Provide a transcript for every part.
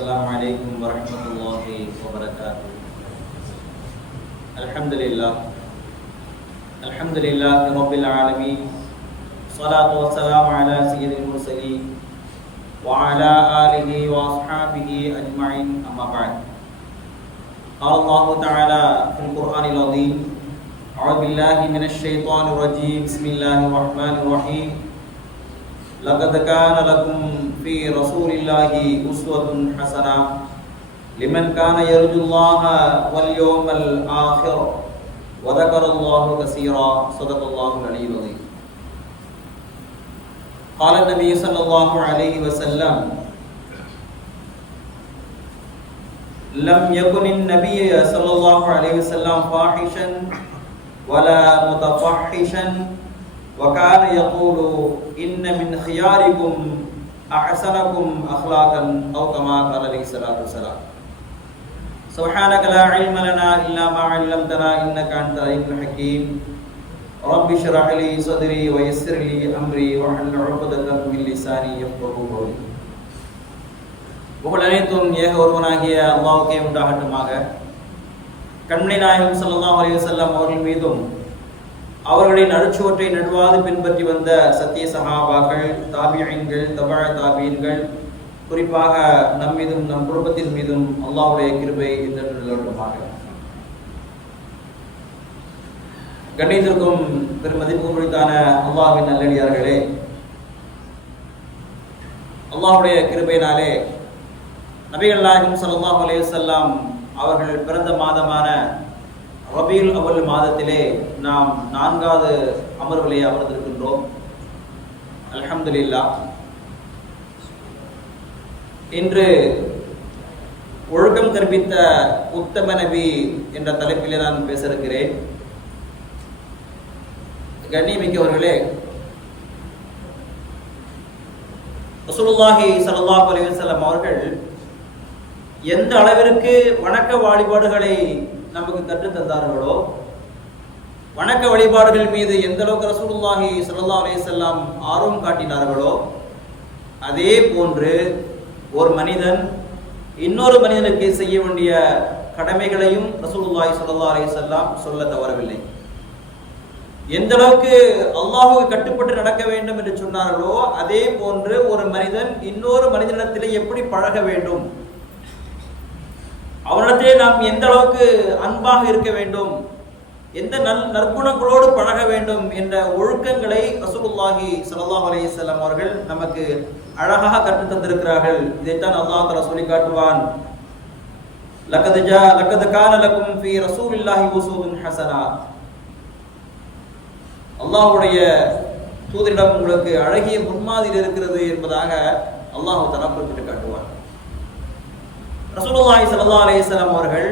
السلام عليكم ورحمة الله وبركاته. الحمد لله رب العالمين. الصلاة والسلام على سيد المرسلين وعلى آله وأصحابه أجمعين. أما بعد. قال الله تعالى في القرآن العظيم: أعوذ بالله من الشيطان الرجيم. بسم الله الرحمن الرحيم. لقد كان لكم في رسول الله أسوة حسنة لمن كان يرجو الله واليوم الآخر وذكر الله كثيرا. صدق الله العلي العظيم. قال النبي صلى الله عليه وسلم: لم يكن النبي صلى الله عليه وسلم فاحشا ولا متفحشا وكان يقول إن من خياركم أحسنكم أخلاقا أو كما قال عليه الصلاة والسلام. سبحانك لا علم لنا إلا ما علمتنا إنك أنت العليم الحكيم. رب اشرح لي صدري ويسر لي أمري واحلل عقدة من لساني يفقهوا قولي. புகழ் அனைத்தும் ஏக ஒருவனாகிய அல்லாஹ்வுக்கே உண்டாகட்டுமாக. கண்மணி நாயகம் ஸல்லல்லாஹு அலைஹி வஸல்லம் அவர்கள் மீதும் அவர்களின் அருச்சுவற்றை நடுவாது பின்பற்றி வந்த சத்திய சஹாபாக்கள், தாபிஈன்கள், தபஅ தாபிஈன்கள், குறிப்பாக நம் மீதும் நம் குடும்பத்தின் மீதும் அல்லாஹ்வுடைய கிருபை என்றென்றும் நிலவட்டுமாக. கண்ணியத்திற்கும் பெருமதிப்புக்கும் உரித்தான அல்லாஹ்வின் நல்லடியார்களே, அல்லாஹ்வுடைய கிருபையினாலே நபிகள் நாயகம் ஸல்லல்லாஹு அலைஹி வஸல்லம் அவர்கள் பிறந்த மாதமான ரபீல் அவ்வல் மாதத்திலே நாம் 4வது அமர்விலே அமர்ந்திருக்கின்றோம். அல்ஹம்துலில்லாஹ். இன்று ஒழுக்கம் கற்பித்த உத்தம நபி என்ற தலைப்பிலே நான் பேச இருக்கிறேன். கண்ணியமிக்கவர்களே, ரசூலுல்லாஹி ஸல்லல்லாஹு அலைஹி வஸல்லம் அவர்கள் எந்த அளவிற்கு வணக்க வழிபாடுகளை நமக்கு கற்றுத் தந்தார்களோ, வணக்க வழிபாடுகள் மீது எந்த அளவுக்கு ரசூலுல்லாஹி ஸல்லல்லாஹு அலைஹி வஸல்லம் ஆர்வம் காட்டினார்களோ, அதே போன்று ஒரு மனிதன் இன்னொரு மனிதனுக்கு செய்ய வேண்டிய கடமைகளையும் ரசூலுல்லாஹி ஸல்லல்லாஹு அலைஹி வஸல்லம் சொல்ல தவறவில்லை. எந்த அளவுக்கு அல்லாஹ்வுக்கு கட்டுப்பட்டு நடக்க வேண்டும் என்று சொன்னார்களோ, அதே போன்று ஒரு மனிதன் இன்னொரு மனிதனிடத்திலே எப்படி பழக வேண்டும், அவனிடத்திலே நாம் எந்த அளவுக்கு அன்பாக இருக்க வேண்டும், எந்த நற்குணங்களோடு பழக வேண்டும் என்ற ஒழுக்கங்களை ரசூலுல்லாஹி ஸல்லல்லாஹு அலைஹி வஸல்லம் அவர்கள் நமக்கு அழகாக கற்றுத் தந்திருக்கிறார்கள். இதைத்தான் அல்லாஹ் தஆலா சொல்லி காட்டுவான்: லக்கத் கான லக்கும் ஃபீ ரசூலில்லாஹி உஸ்வத்துன் ஹஸனா. அல்லாஹ்வுடைய தூதரிடம் உங்களுக்கு அழகிய முன்மாதிரி இருக்கிறது என்பதாக அல்லாஹ் தஆலா குறிப்பிட்டு காட்டுவான். ரசூலுல்லாஹி ஸல்லல்லாஹு அலைஹி வஸல்லம் அவர்கள்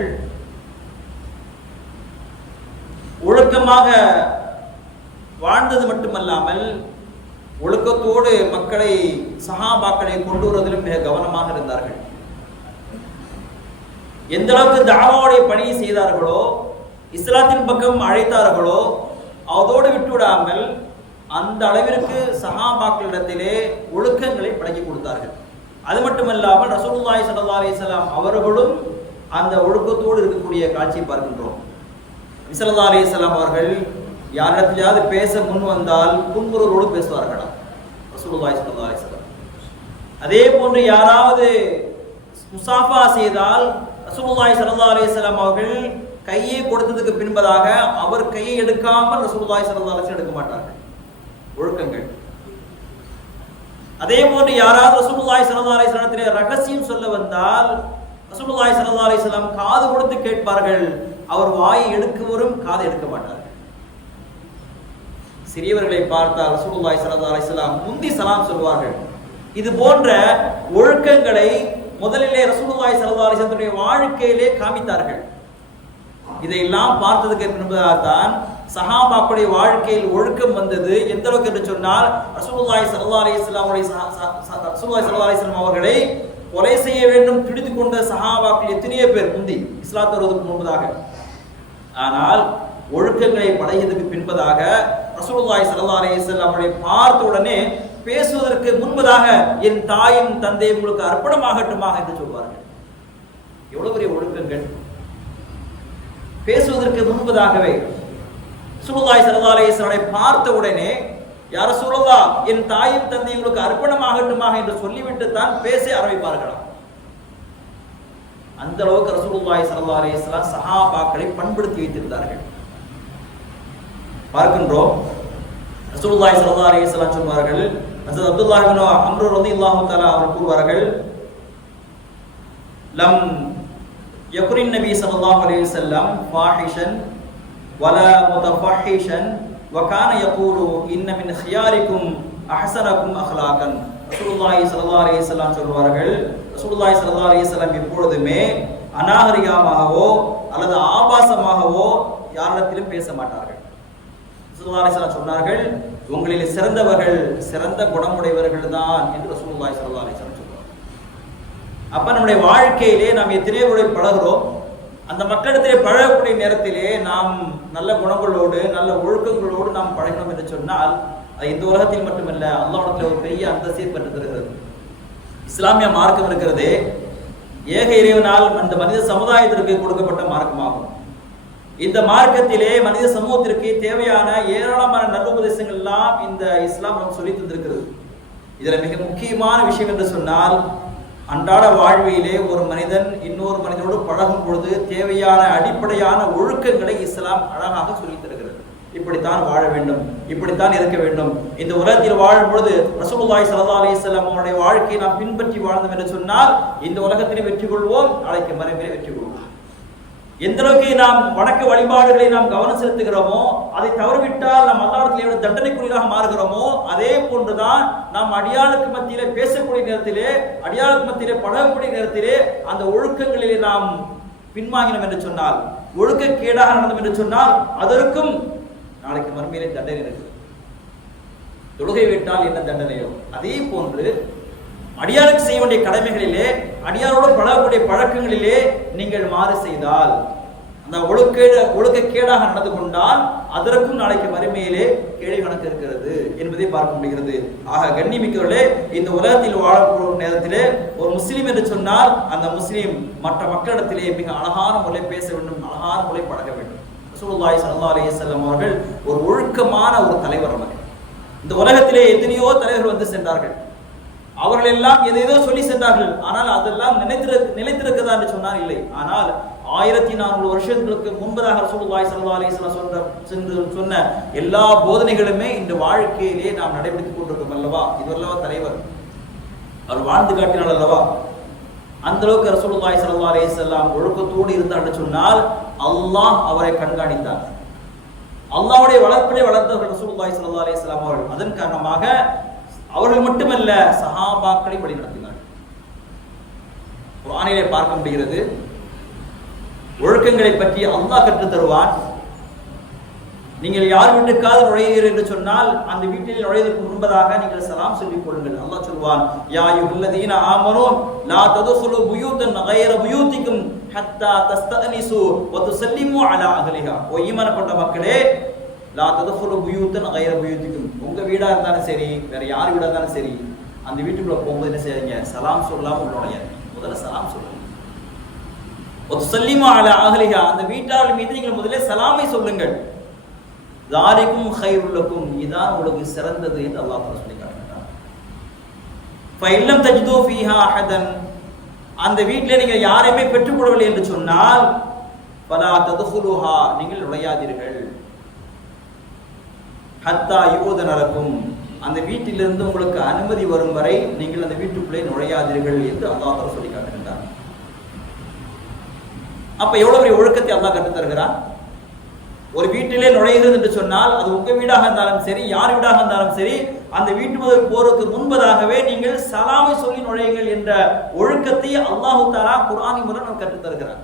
ஒழுக்கமாக வாழ்ந்தது மட்டுமல்லாமல் ஒழுக்கத்தோடு மக்களை, சஹாபாக்களை கொண்டு வருவதிலும் மிக கவனமாக இருந்தார்கள். எந்த அளவுக்கு தாவாவுடைய பணியை செய்தார்களோ, இஸ்லாத்தின் பக்கம் அழைத்தார்களோ, அதோடு விட்டுவிடாமல் அந்த அளவிற்கு சஹாபாக்களிடத்திலே ஒழுக்கங்களை பழகி கொடுத்தார்கள். அது மட்டுமல்லாமல் ரசூலுல்லாஹி ஸல்லல்லாஹு அலைஹி வஸல்லம் அவர்களும் அந்த ஒழுக்கத்தோடு இருக்கக்கூடிய காட்சியை பார்க்கின்றோம். ஸல்லல்லாஹு அலைஹி வஸல்லம் அவர்கள் யாரிடத்திலாவது பேச முன் வந்தால் புன்முறுவலோடு பேசுவார்களாம் ரசூலுல்லாஹி ஸல்லல்லாஹு அலைஹி வஸல்லம். அதே போன்று யாராவது முசாஃபா செய்தால் ரசூலுல்லாஹி ஸல்லல்லாஹு அலைஹி வஸல்லம் அவர்கள் கையை கொடுத்ததுக்கு பின்பதாக அவர் கையை எடுக்காமல் ரசூலுல்லாஹி ஸல்லல்லாஹு அலைஹி வஸல்லம் எடுக்க மாட்டார்கள். ஒழுக்கங்கள். அதே போன்று யாராவது ரசூலுல்லாஹி ஸல்லல்லாஹு அலைஹி வஸல்லம் ரகசியம் சொல்ல வந்தால் ரசூலுல்லாஹி ஸல்லல்லாஹு அலைஹி வஸல்லம் காது கொடுத்து கேட்பார்கள், அவர் வாயை எடுக்கவரும் காதை எடுக்க மாட்டார்கள். சிறியவர்களை பார்த்தால் ரசூலுல்லாஹி ஸல்லல்லாஹு அலைஹி வஸல்லம் முந்தி சலாம் சொல்வார்கள். இது போன்ற ஒழுக்கங்களை முதலிலே ரசூலுல்லாஹி ஸல்லல்லாஹு அலைஹி வஸல்லம் வாழ்க்கையிலே காமித்தார்கள். இதையெல்லாம் பார்த்ததுக்கு பின்புதான் சஹாபாக்களுடைய வாழ்க்கையில் ஒழுக்கம் வந்தது. எந்த அளவுக்கு என்று சொன்னால் ரசூலுல்லாஹி ஸல்லல்லாஹு அலைஹி வஸல்லம் அவர்களை கொலை செய்ய வேண்டும் துடித்துக் கொண்ட சஹாபாக்கள் எத்தனையோ பேர் முந்தி இஸ்லாத்தை வருவதற்கு முன்பதாக. ஆனால் ஒழுக்கங்களை படையதுக்கு பின்பதாக ரசூலுல்லாஹி ஸல்லல்லாஹு அலைஹி வஸல்லம் அவர்களை பார்த்த உடனே பேசுவதற்கு முன்பதாக என் தாயும் தந்தையும் உங்களுக்கு அர்ப்பணமாகட்டுமாக என்று சொல்வார்கள். எவ்வளவு பெரிய ஒழுக்கங்கள்! பேசுவதற்கு முன்பதாகவே ரசூலுல்லாஹி ஸல்லல்லாஹு அலைஹி வஸல்லம் பார்த்த உடனே, யா ரசூலல்லாஹ், என் தாயும் தந்தை உங்களுக்கு அர்ப்பணமாகட்டுமாக என்று சொல்லிவிட்டு தான் பேச ஆரம்பிப்பார்களாம். அந்த அளவுக்கு ரசூலுல்லாஹி ஸல்லல்லாஹு அலைஹி வஸல்லம் சஹாபாக்களை பண்படுத்தி வைத்திருந்தார்கள். பார்க்கின்றோம், ரசூலுல்லாஹி ஸல்லல்லாஹு அலைஹி வஸல்லம் சொல்வார்கள், ஹஜ்ரத் அப்துல்லாஹ் இப்னு அம்ர் ரலியல்லாஹு தஆலா அவர்கள் கூறுவார்கள், லம் யகுரின் நபி ஸல்லல்லாஹு அலைஹி வஸல்லம் ஃபாஹிஷன் வலா முதஃபஹிஷன் வகான யகூலு இன்ன மின் ஹியாரிக்கும் அஹ்ஸனக்கும் அஹ்லாகன். ரசூலுல்லாஹி ஸல்லல்லாஹு அலைஹி வஸல்லம் சொல்வார்கள், ரசூலுல்லாஹி ஸல்லல்லாஹு அலைஹி வஸல்லம் எப்பொழுதுமே அநாகரிகமாகவோ அல்லது ஆபாசமாகவோ யாரிடத்திலும் பேச மாட்டார்கள். ரசூலுல்லாஹி ஸல்லல்லாஹு அலைஹி வஸல்லம் சொன்னார்கள், உங்களில் சிறந்தவர்கள் சிறந்த குணமுடையவர்கள் தான் என்று ரசூலுல்லாஹி ஸல்லல்லாஹு அலைஹி வஸல்லம் சொல்றாங்க. அப்ப நம்முடைய வாழ்க்கையிலே நாம் எத்தனை முறை பழகிறோம், அந்த மக்களிடத்திலே பழகக்கூடிய நேரத்திலே நாம் நல்ல குணங்களோடு நல்ல ஒழுக்கங்களோடு நாம் பழகணும் என்று சொன்னால், அது இந்த உலகத்தில் மட்டுமல்ல, அல்லாஹ்விடத்தில் ஒரு பெரிய அந்தஸ்தை பெற்று தருகிறது. இஸ்லாமிய மார்க்கம் இருக்கிறதே ஏக இறைவனால் அந்த மனித சமுதாயத்திற்கு கொடுக்கப்பட்ட மார்க்கமாகும். இந்த மார்க்கத்திலே மனித சமூகத்திற்கு தேவையான ஏராளமான நல்லுபதேசங்கள் எல்லாம் இந்த இஸ்லாம் நமக்கு சொல்லி தந்திருக்கிறது. இதுல மிக முக்கியமான விஷயம் என்று சொன்னால், அன்றாட வாழ்விலே ஒரு மனிதன் இன்னொரு மனிதனோடு பழகும் பொழுது தேவையான அடிப்படையான ஒழுக்கங்களை இஸ்லாம் அழகாக சொல்லித் தருகிறது. இப்படித்தான் வாழ வேண்டும், இப்படித்தான் இருக்க வேண்டும். இந்த உலகத்தில் வாழும் பொழுது ரசூலுல்லாஹி ஸல்லல்லாஹு அலைஹி வஸல்லம் அவருடைய வாழ்க்கையை நாம் பின்பற்றி வாழ்ந்தோம் என்று சொன்னால் இந்த உலகத்திலே வெற்றி கொள்வோம், நாளைக்கு மறுமையிலே வெற்றி கொள்வோம். எந்த அளவுக்கு நாம் வணக்க வழிபாடுகளை நாம் கவனம் செலுத்துகிறோமோ, அதை தவறிவிட்டால் நாம் அல்லாஹ்விடத்தில் எவ்வளவு தண்டனைக்குரியதாக மாறுகிறோமோ, அதே போன்றுதான் நாம் அடியாளுக்கு மத்தியிலே பேசக்கூடிய நேரத்திலே, அடியாளுக்கு மத்தியிலே பழகக்கூடிய நேரத்திலே அந்த ஒழுக்கங்களிலே நாம் பின்வாங்கினோம் என்று சொன்னால், ஒழுக்கக்கேடாக நடந்தோம் என்று சொன்னால் அதற்கும் நாளைக்கு மறுமையிலே தண்டனை இருக்கு. தொழுகை விட்டால் என்ன தண்டனையோ அதே போன்று அடியாருக்கு செய்ய வேண்டிய கடமைகளிலே, அடியாரோடு பழகக்கூடிய பழக்கங்களிலே நீங்கள் மாறு செய்தால், அந்த ஒழுக்கக்கேடாக நடந்து கொண்டால் அதற்கும் நாளைக்கு மறுமையிலே கேள்வி கணக்கு இருக்கிறது என்பதை பார்க்க முடிகிறது. ஆக கண்ணியமிக்கவர்களே, இந்த உலகத்தில் வாழக்கூடிய நேரத்திலே ஒரு முஸ்லீம் என்று சொன்னால் அந்த முஸ்லீம் மற்ற மக்களிடத்திலே மிக அழகான முறை பேச வேண்டும், அழகான முறை பழக வேண்டும். ரசூலுல்லாஹி ஸல்லல்லாஹு அலைஹி வஸல்லம் அவர்கள் ஒரு ஒழுக்கமான ஒரு தலைவர். நமக்கு இந்த உலகத்திலே எத்தனையோ தலைவர்கள் வந்து சென்றார்கள், அவர்கள் எல்லாம் எதேதோ சொல்லி சென்றார்கள். ஆனால் அதெல்லாம் நிலைத்திருக்கிறதா என்று சொன்னார் இல்லை. ஆனால் 1400 வருஷங்களுக்கு முன்பதாக ரசூலுல்லாஹி ஸல்லல்லாஹு அலைஹி வஸல்லம் சொன்ன எல்லா போதனைகளுமே இந்த வாழ்க்கையிலே நாம் நடைபெற்றுக் கொண்டிருக்கோம் அல்லவா? இது அல்லவா தலைவர், அவர் வாழ்ந்து காட்டினார் அல்லவா? அந்த அளவுக்கு ரசூலுல்லாஹி ஸல்லல்லாஹு அலைஹி வஸல்லம் ஒழுக்கத்தோடு இருந்தார் என்று சொன்னால் அல்லாஹ் அவரை கண்காணித்தார். அல்லாஹ்வுடைய வளர்ப்பிலே வளர்ந்தவர்கள் ரசூலுல்லாஹி ஸல்லல்லாஹு அலைஹி வஸல்லம் அவர்கள். அதன் காரணமாக அவர்கள் மட்டுமல்ல, சஹாபாக்களை வழிநடத்தினார்கள். குர்ஆனிலே பார்க்க முடிகிறது, ஒழுக்கங்களை பற்றி அல்லாஹ் கற்றுத் தருவான். நீங்கள் யார் வீட்டுக்காவது நுழைகிறீர்கள் என்று சொன்னால் அந்த வீட்டில் நுழைவதற்கு முன்பதாக நீங்கள் சலாம் சொல்லிக் கொள்ளுங்கள். அல்லாஹ் சொல்வான், யா அய்யுஹல்லதீன ஆமனூ லா ததுகுலு புயூதன் கைர புயூதிக்கும் ஹத்தா தஸ்தஅனிசு வ துஸல்லிமு அலா அஹ்லிஹா. ஓ ஈமான் கொண்ட மக்களே, லா ததுகுலு புயூதன் கைர புயூதிக்கும், உங்க வீடா இருந்தாலும் சரி, வேற யார் வீடா இருந்தாலும் சரி, அந்த வீட்டுக்குள்ள போகும்போது என்ன செய்யுங்க? சலாம் சொல்லாம நுழையாதீங்க. முதல்ல சலாம் சொல்லுங்க. வ துஸல்லிமு அலா அஹ்லிஹா, அந்த வீட்டாளர் மீது நீங்கள் முதல்ல சலாமை சொல்லுங்கள். ذَلِكُمْ خَيْرٌ لَكُمْ, இதான் உங்களுக்கு சிறந்தது என்று அல்லாஹ் சொல்லி காட்டுகிறார். فَإِنْ لَمْ تَجِدُوا فِيهَا أَحَدًا, அந்த வீட்டிலே நீங்கள் யாரையுமே பெற்றுக்கொள்ளவில்லை என்று சொன்னால் فَلَا تَدْخُلُوهَا, நீங்கள் நுழையாதீர்கள். حَتَّى يُؤْذَنَ لَكُمْ, அந்த வீட்டிலிருந்து உங்களுக்கு அனுமதி வரும் வரை நீங்கள் அந்த வீட்டுக்குள்ளே நுழையாதீர்கள் என்று அல்லாஹ் சொல்லி காட்டுகிறார். அப்ப எவ்வளவு பெரிய ஒழுக்கத்தை அல்லாஹ் கற்றுத் தருகிறார். ஒரு வீட்டிலே நுழைகிறது என்று சொன்னால் அது உங்க வீடாக இருந்தாலும் சரி, யார் வீடாக இருந்தாலும் சரி, அந்த வீட்டு போறதுக்கு முன்பதாகவே நீங்கள் சலாமை சொல்லி நுழையுங்கள் என்ற ஒழுக்கத்தை அல்லாஹு தஆலா குர்ஆனின் மூலம் நமக்கு கற்றுத் தருகிறார்.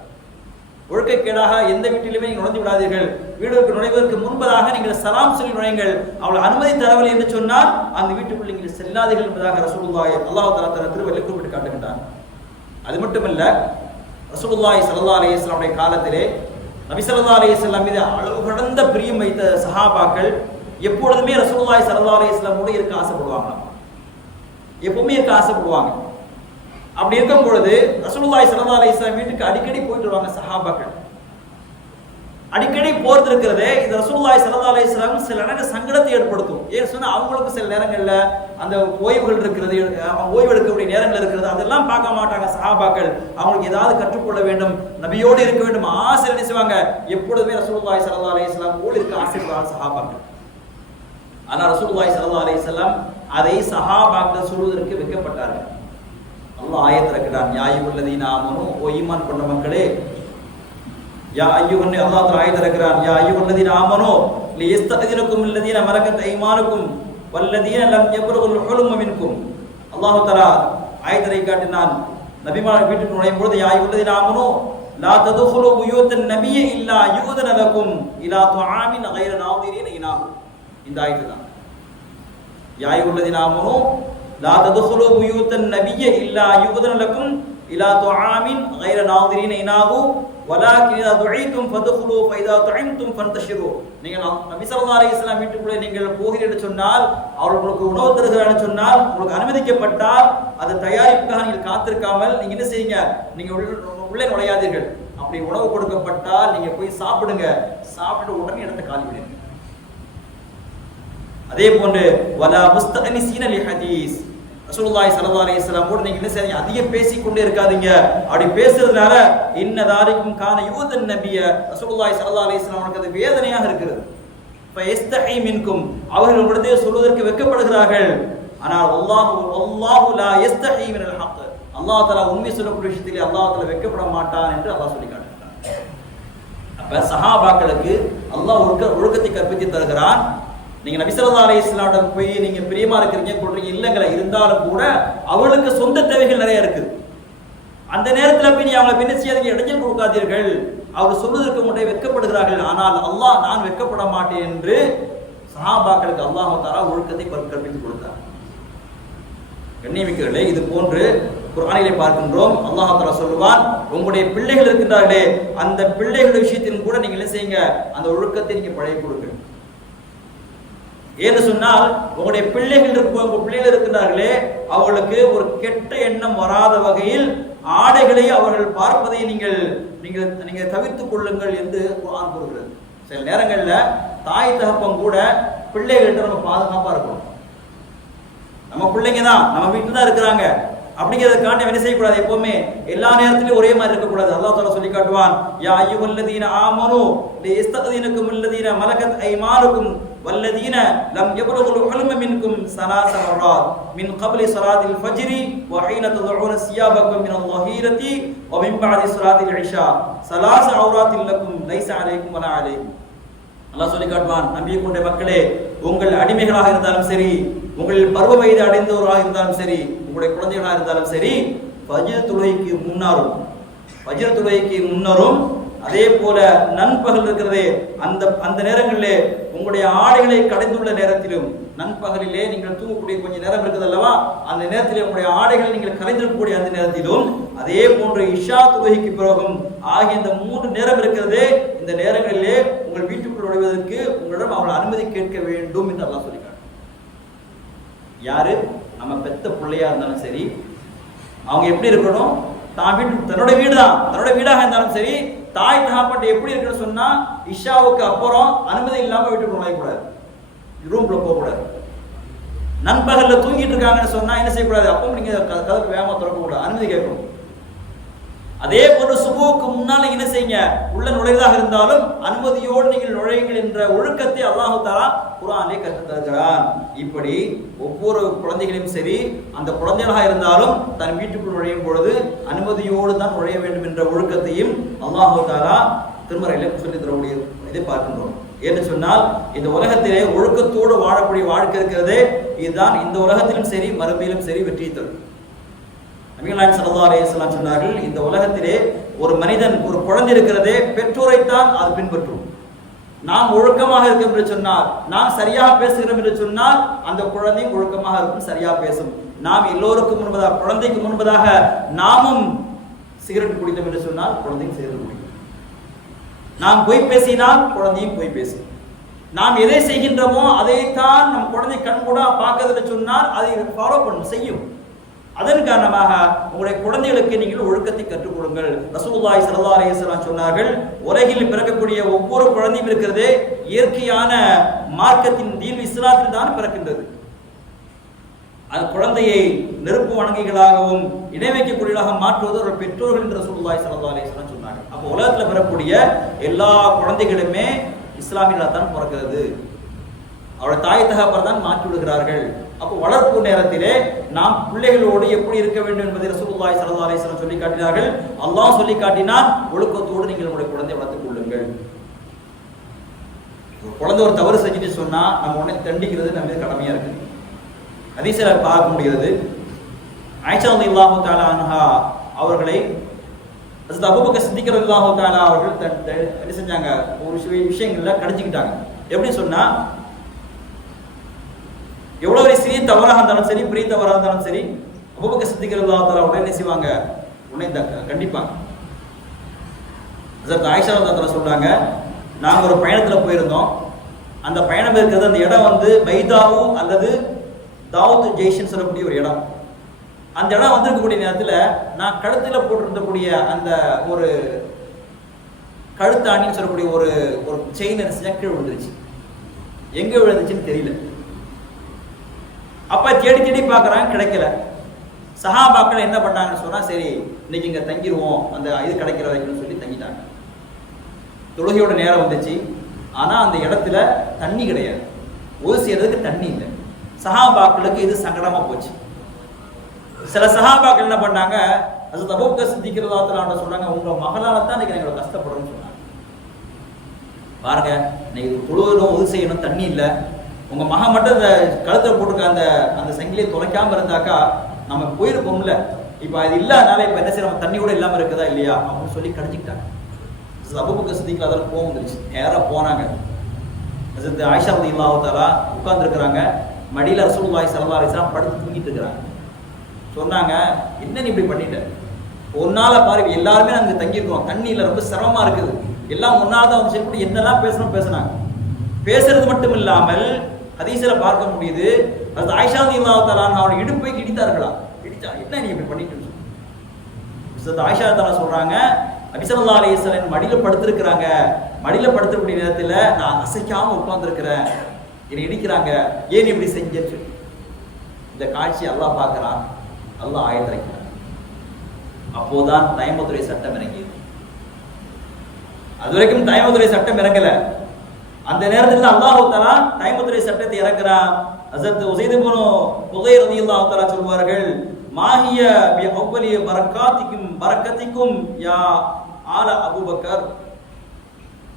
ஒழுக்கக்கேடாக எந்த வீட்டிலுமே நீங்கள் நுழைந்து விடாதீர்கள். வீடுக்கு நுழைவதற்கு முன்பதாக நீங்கள் சலாம் சொல்லி நுழையுங்கள். அவள் அனுமதி தரவில்லை என்று சொன்னால் அந்த வீட்டுக்குள் நீங்கள் செல்லாதீர்கள் என்பதாக ரசூலுல்லாஹி அல்லாஹ் தஆலா தன் திருவள்ளுவரில் குறிப்பிட்டு காட்டுகின்றார். அது மட்டுமல்ல, ரசூலுல்லாஹி ஸல்லல்லாஹு அலைஹி வஸல்லம் காலத்திலே நபி ஸல்லல்லாஹு அலைஹி வஸல்லம் மீது அளவு கடந்த பிரியம் வைத்த சஹாபாக்கள் எப்பொழுதுமே ரசூலுல்லாஹி ஸல்லல்லாஹு அலைஹி வஸல்லம் கூட இருக்க ஆசைப்படுவாங்க. எப்பவுமே இருக்க ஆசைப்படுவாங்க. அப்படி இருக்கும் பொழுது ரசூலுல்லாஹி ஸல்லல்லாஹு அலைஹி வஸல்லம் வீட்டுக்கு அடிக்கடி போயிட்டு வருவாங்க சஹாபாக்கள். அடிக்கடி போறது இருக்கிறதே இது ரசூலுல்லாஹி ஸல்லல்லாஹு அலைஹி வஸல்லம் சில நேரம் சங்கடத்தை ஏற்படுத்தும். ஏன்னு சொன்னா அவங்களுக்கு சில நேரங்கள்ல அந்த ஓய்வுகள் இருக்கிறது, ஓய்வு எடுக்கக்கூடிய நேரங்கள் இருக்கிறது, அதெல்லாம் பார்க்க மாட்டாங்க சஹாபாக்கள். அவங்களுக்கு ஏதாவது கற்றுக்கொள்ள வேண்டும், நபியோடு இருக்க வேண்டும் ஆசை நினைச்சுவாங்க. எப்பொழுதுமே ரசூலுல்லாஹி ஸல்லல்லாஹு அலைஹி வஸல்லம் போல இருக்க ஆசைப்படுறாங்க சஹாபாக்கள். ஆனா ரசூலுல்லாஹி ஸல்லல்லாஹு அலைஹி வஸல்லம் அதை சஹாபாக்கள் சொல்வதற்கு வெட்கப்பட்டார்கள். அல்லாஹ் ஆயத் இறக்குறான், யா அய்யுஹல்லதீன ஆமனூ, ஓ ஈமான் கொண்ட மக்களே, யா அய்யுஹன் அல்லாஹ் தஆலா ஆயத் இறக்குறான், யா அய்யுஹல்லதீன ஆமனூ லியஸ்தஅதினுக்கும் அல்லதீன மலகத் ஐமானுக்கும் வல்லதீன லம் யப்லுகுல் ஹுல்ம மின்கும். அல்லாஹ் தஆலா ஆயத் இறக்கினான், நபிமார் வீட்டுக்கு நுழையும் பொழுது யா அய்யுஹல்லதீன ஆமனூ லா ததுகுலு புயூத்தன் நபிய இல்லா யுதன லக்கும் இலா துஆமின் கைர நாதிரின இனாஹு. இந்த ஆயத்து தான், யா அய்யுஹல்லதீன ஆமனூ லா ததுகுலு புயூத்தன் நபிய இல்லா யுதன லக்கும் இலா துஆமின் கைர நாதிரின இனாஹு வலாக்கின் இதா துஈதும் ஃபதுகுலு ஃபைதா துஇம்தும் ஃபன்தஷிரு. நீங்கள் நபி ஸல்லல்லாஹு அலைஹி வஸல்லம் வீட்டுக்குள்ளே நீங்கள் போகிறீர்கள் என்று சொன்னால், அவர் உங்களுக்கு உணவு தருகிறார் சொன்னால், உங்களுக்கு அனுமதிக்கப்பட்டால் அது தயாரிப்புக்காக நீங்கள் காத்திருக்காமல் நீங்க என்ன செய்யுங்க, நீங்க உள்ளே நுழையாதீர்கள். அப்படி உணவு கொடுக்கப்பட்டால் நீங்க போய் சாப்பிடுங்க, சாப்பிட்டு உடனே இடத்தை காலி விடுங்க. அதே போன்று வலா முஸ்தஅனிஸீன லிஹதீஸ், ரசூலுல்லாஹி ஸல்லல்லாஹு அலைஹி வஸல்லம் கூட நீங்க என்ன செய்ய அதிகம் பேசிக்கொண்டே இருக்காதீங்க. அப்படி பேசுறதுனால இன்னதாரிக்கும் கான யூதன் நபிய, ரசூலுல்லாஹி ஸல்லல்லாஹு அலைஹி வஸல்லம் அவங்களுக்கு அது வேதனையாக இருக்கிறது. ஃபயஸ்தஹி மின்கும், அவர்கள் உங்களிடத்தில் சொல்வதற்கு வெட்கப்படுகிறார்கள். ஆனால் வல்லாஹு லா யஸ்தஹி மினல் ஹக், அல்லாஹ் தஆலா உண்மை சொல்லக்கூடிய விஷயத்திலே அல்லாஹ் தஆலா வெட்கப்பட மாட்டான் என்று அல்லாஹ் சொல்லி காட்டுகிறார். அப்ப சஹாபாக்களுக்கு அல்லாஹ் ஒழுக்கத்தை கற்பித்து தருகிறான். நீங்க நபி ஸல்லல்லாஹு அலைஹி வஸல்லம் போய் நீங்க பிரியமா இருக்கிறீங்க சொல்றீங்க இல்லங்கற, இருந்தாலும் கூட அவளுக்கு சொந்த தேவைகள் நிறைய இருக்குது. அந்த நேரத்துல போய் நீ அவங்களை என்ன செய்யாதீங்க, இடைஞ்சல் கொடுக்காதீர்கள். அவர் சொல்வதற்கு முன்னே வெட்கப்படுகிறார்கள். ஆனால் அல்லாஹ் நான் வெட்கப்பட மாட்டேன் என்று சஹாபாக்களுக்கு அல்லாஹ் தஆலா ஒழுக்கத்தை கற்பித்துக் கொடுத்தார். கண்ணியமிக்கவர்களே, இது போன்று குர்ஆனிலே பார்க்கின்றோம். அல்லாஹ் தஆலா சொல்லுவான், உங்களுடைய பிள்ளைகள் இருக்கின்றார்களே அந்த பிள்ளைகள் விஷயத்தின் கூட நீங்க என்ன செய்யுங்க, அந்த ஒழுக்கத்தை நீங்க பழகி கொடுங்க. ஏன்னு சொன்னால் உங்களுடைய பிள்ளைகள் இருக்கிறார்களே அவர்களுக்கு ஒரு கெட்ட எண்ணம் வராத வகையில் ஆடைகளை அவர்கள் பார்ப்பதை நீங்கள் தவிர்த்துக் கொள்ளுங்கள் என்று குர்ஆன் கூறுகிறது. சில நேரங்கள்ல தாய் தகப்பன் கூட பிள்ளைகள்கிட்ட நம்ம பாதுகாப்பா இருக்கணும். நம்ம பிள்ளைங்க தான் நம்ம வீட்டுல தான் இருக்கிறாங்க அப்படிங்கிறதுக்காண்டி என்ன செய்யக்கூடாது, எப்பவுமே எல்லா நேரத்திலும் ஒரே மாதிரி இருக்கக்கூடாது. அல்லாஹ் தஆலா சொல்லி காட்டுவான், யா அய்யுஹல்லதீன ஆமனூ லியஸ்தஅதினுக்கும் அல்லதீன மலகத் ஐமானுக்கும் வல்லதீன லம் யப்லுகுல் ஹுல்ம மின்கும் ஸலாஸ மர்ராத் மின் கப்லி ஸலாத்தில் ஃபஜ்ரி வ ஹீன ததுஊன சியாபக்கும் மினல் ظஹீரத்தி வ மின் பஅதி ஸலாத்தில் இஷா ஸலாஸ அவ்ராத்தில் லக்கும் லைஸ அலைக்கும் வலா அலைக்கும். அல்லாஹ் சொல்லி காட்டுவான், நபியை கொண்ட மக்களே, உங்கள் அடிமைகளாக இருந்தாலும் சரி, உங்கள் பருவ வயது அடைந்தவர்களாக இருந்தாலும் சரி, உங்களுடைய குழந்தைகளாக இருந்தாலும் சரி, ஃபஜ்ர் தொழுகைக்கு முன்னரும் அதே போல நண்பகல் இருக்கிறதே அந்த நேரங்களிலே உங்களுடைய ஆடைகளை கடைந்துள்ள நேரத்திலும், நண்பகலிலே நீங்கள் தூங்கக்கூடிய கொஞ்சம் நேரம் இருக்குது அல்லவா, அந்த நேரத்திலே உங்களுடைய ஆடைகளை நீங்கள் கலைந்திருக்கக்கூடிய அந்த நேரத்திலும், அதே போன்று இஷா தொழுகைக்கு பிறகும் ஆகிய இந்த 3 நேரம் இருக்கிறதே, இந்த நேரங்களிலே உங்கள் வீட்டுக்குள் நுழைவதற்கு உங்களிடம் அவர்கள் அனுமதி கேட்க வேண்டும் என்று அல்லாஹ் சொல்லியிருக்காங்க. யாரு நம்ம பெத்த பிள்ளையா இருந்தாலும் சரி, அவங்க எப்படி இருக்கணும், தன்னுடைய வீடு தான், தன்னுடைய வீடாக இருந்தாலும் சரி, தாய் தகப்பன் எப்படி இருக்குன்னு சொன்னா இஷாவுக்கு அப்புறம் அனுமதி இல்லாம வீட்டுக்கு நுழையக்கூடாது, ரூம்ல போக கூடாது. நண்பகல்ல தூங்கிட்டு இருக்காங்கன்னு சொன்னா என்ன செய்யக்கூடாது, அப்பவும் நீங்க கதவு வேகமா திறக்க கூடாது, அனுமதி கேட்கணும். அதே போன்று சுபுவுக்கு முன்னால என்ன செய்யுங்க, உள்ள நுழைவதாக இருந்தாலும் அனுமதியோடு நீங்கள் நுழையுங்கள் என்ற ஒழுக்கத்தை அல்லாஹ் தஆலா குர்ஆனிலே கற்றுத் தருகிறான். இப்படி ஒவ்வொரு குழந்தைகளையும் சரி, அந்த குழந்தைகளாக இருந்தாலும் தன் வீட்டுக்குள் நுழையும் பொழுது அனுமதியோடு தான் நுழைய வேண்டும் என்ற ஒழுக்கத்தையும் அல்லாஹ் தஆலா திருமறையிலே சொல்லி தரக்கூடிய இதை பார்க்கின்றோம். என்று சொன்னால் இந்த உலகத்திலே ஒழுக்கத்தோடு வாழக்கூடிய வாழ்க்கை இருக்கிறதே, இதுதான் இந்த உலகத்திலும் சரி மறுமையிலும் சரி வெற்றி தரும். நபிகள் நாயகம் ஸல்லல்லாஹு அலைஹி வஸல்லம் சொன்னார்கள், இந்த உலகத்திலே ஒரு மனிதன், ஒரு குழந்தை இருக்கிறதே பெற்றோரைத்தான் அது பின்பற்றும். நாம் ஒழுக்கமாக இருக்கும் என்று சொன்னால், நாம் சரியாக பேசுகிறோம் என்று சொன்னால் அந்த குழந்தையும் ஒழுக்கமாக இருக்கும், சரியா பேசும். நாம் எல்லோருக்கும் முன்பதாக, குழந்தைக்கு முன்பதாக நாமும் சிகரெட் குடித்தோம் என்று சொன்னால் குழந்தையும் சிகரெட் குடிக்கும். நாம் பொய் பேசினால் குழந்தையும் பொய் பேசும். நாம் எதை செய்கின்றோமோ அதைத்தான் நம் குழந்தை கண் கூட பார்க்கறதுன்னு சொன்னால் அதை ஃபாலோ பண்ணும், செய்யும். அதன் காரணமாக உங்களுடைய குழந்தைகளுக்கு நீங்கள் ஒழுக்கத்தை கற்றுக் கொடுங்கள். ரசூலுல்லாஹி ஸல்லல்லாஹு அலைஹி வஸல்லம் சொன்னார்கள், உலகில் பிறக்கக்கூடிய ஒவ்வொரு குழந்தையும் இருக்கிறதே இயற்கையான மார்க்கத்தின் தீன் இஸ்லாத்தில் தான் பிறக்கின்றது. அந்த குழந்தையை நெருப்பு வணங்கிகளாகவும் இணை வைக்கக்கூடியதாக மாற்றுவது ஒரு பெற்றோர்கள் என்று ரசூலுல்லாஹி ஸல்லல்லாஹு அலைஹி வஸல்லம் சொன்னாங்க. அப்போ உலகத்தில் பெறக்கூடிய எல்லா குழந்தைகளுமே இஸ்லாமியர்களாக தான் பிறக்கிறது. அவருடைய தாய் தகப்பர் தான் மாற்றி விடுகிறார்கள். அப்போ வளர்ப்பு நேரத்திலே நாம் பிள்ளைகளோடு எப்படி இருக்க வேண்டும் என்பதை ரசூலுல்லாஹி ஸல்லல்லாஹு அலைஹி வஸல்லம் சொல்லி காட்டினார்கள். அல்லாஹ் சொல்லி காட்டினான், ஒழுக்கத்தோடு நீங்கள் உங்களுடைய குழந்தையை வளர்த்துக் கொள்ளுங்கள். குழந்தை ஒரு தவறு செஞ்சுட்டு சொன்னா நம்ம உடனே தண்டிக்கிறது நம்ம கடமையா இருக்கு. ஹதீஸ்ல பார்க்க முடிகிறது. ஆயிஷா ரலியல்லாஹு தஆலா அன்ஹா அவர்களை ஹஜ்ரத் அபூபக்கர் சித்திக் ரலியல்லாஹு தஆலா அவர்கள் என்ன செஞ்சாங்க, ஒரு விஷயங்கள்ல கடிஞ்சிக்கிட்டாங்க. எப்படி சொன்னா, எவ்வளவு ஒரு சிறிய தவறாக இருந்தாலும் சரி, பெரிய தவறாக இருந்தாலும் சரி, அபூபக்கர் சித்திக் ரலியல்லாஹு தஆலா உடனே என்ன செய்வாங்க, உடனே கண்டிப்பாங்க. ஹஜ்ரத் ஆயிஷா ரலியல்லாஹு தஆலா சொல்றாங்க, நாங்க ஒரு பயணத்துல போயிருந்தோம். அந்த பயணம் இருக்கிறது, அந்த இடம் வந்து பைதாவு அல்லது தாவூத் ஜெய்ஷன் சொல்லக்கூடிய ஒரு இடம். அந்த இடம் வந்திருக்கக்கூடிய நேரத்தில் நான் கழுத்துல போட்டிருந்தக்கூடிய அந்த ஒரு கழுத்தாணின்னு சொல்லக்கூடிய ஒரு ஒரு செயின் என்ன செஞ்சா கீழே விழுந்துருச்சு. எங்க விழுந்துச்சுன்னு தெரியல. அப்ப தேடி தேடி பார்க்கறாங்க, கிடைக்கல. சஹாபாக்கள் என்ன பண்ணாங்கன்னு சொன்னா, சரி இன்னைக்கு இங்க தங்கிடுவோம், அந்த இது கிடைக்கிற வரைக்கும் சொல்லி தங்கிட்டாங்க. தொழுகையோட நேரம் வந்துச்சு. ஆனா அந்த இடத்துல தண்ணி கிடையாது, ஒரு செய்யறதுக்கு தண்ணி இல்லை. சஹாபாக்களுக்கு இது சங்கடமா போச்சு. சில சஹாபாக்கள் என்ன பண்ணாங்க, ஹஜ்ரத் அபூபக்கர் சித்திக் ரலியல்லாஹு அன்ஹு சொன்னாங்க, உங்க மகளால தான் இன்னைக்கு நாங்க கஷ்டப்படுறோம்னு சொன்னாங்க. பாருங்க, இன்னைக்கு தொழுகணும், உது செய்யணும், தண்ணி இல்லை. உங்க மகன் மட்டும் இந்த கழுத்துல போட்டுக்க அந்த அந்த சங்கிலியை தொலைக்காம இருந்தாக்கா நம்ம போயிருப்போம்ல. இப்ப அது இல்லாதனால இப்ப என்ன செய்யறோம், தண்ணி கூட இல்லாம இருக்குதா இல்லையா அப்படின்னு சொல்லி கடிச்சிக்கிட்டாங்க. அபூபக்கர் சித்திக் அதில் கோவம் வந்துருச்சு. நேரா போனாங்க. ஹஜ்ரத் ஆயிஷா ரலியல்லாஹு தஆலா உட்கார்ந்துருக்கிறாங்க. மடியில ரசூலுல்லாஹி ஸல்லல்லாஹு அலைஹி வஸல்லம் படுத்து தூங்கிட்டு இருக்கிறாங்க. சொன்னாங்க, என்ன நீ இப்படி பண்ணிட்ட? ஒரு நாளை பாரு, எல்லாருமே நாங்கள் தங்கியிருக்கிறோம், தண்ணி இல்லை, ரொம்ப சிரமமா இருக்குது, எல்லாம் முன்னால தான் வந்து சொல்லி என்னெல்லாம் பேசணும் பேசினாங்க. பேசுறது மட்டும் இல்லாமல் ஹதீஸ்ல பார்க்க முடியுது, அது ஆயிஷா ரலியல்லாஹு தஆலா அவருடைய இடுப்பை இடித்தார்களா. இடிச்சா, என்ன நீ இப்படி பண்ணிட்டு? ஆயிஷா தஆலா சொல்றாங்க, நபி ஸல்லல்லாஹு அலைஹி வஸல்லம் மடியில படுத்திருக்கிறாங்க. மடியில படுத்திருக்கக்கூடிய நேரத்தில் நான் அசைக்காம உட்கார்ந்துருக்கிறேன், என்னை இடிக்கிறாங்க, ஏன் இப்படி செஞ்சு? இந்த காட்சி அல்லாஹ் பார்க்கிறான், அல்லாஹ் ஆயத்திரைக்கிறான். அப்போதான் தயமத்துறை சட்டம் இறங்கியது. அது வரைக்கும் தயமத்துறை சட்டம் இறங்கல. அந்த நேரத்தில் அல்லாஹ் தஆலா தயமத்துறை சட்டத்தை இறக்குறான். ஹஜ்ரத் உஸைத் இப்னு ஹுதைர் ரலியல்லாஹு தஆலா சொல்வார்கள், மாஹிய பி அவ்வலி பரக்கத்திக்கும் யா ஆல அபூபக்கர்.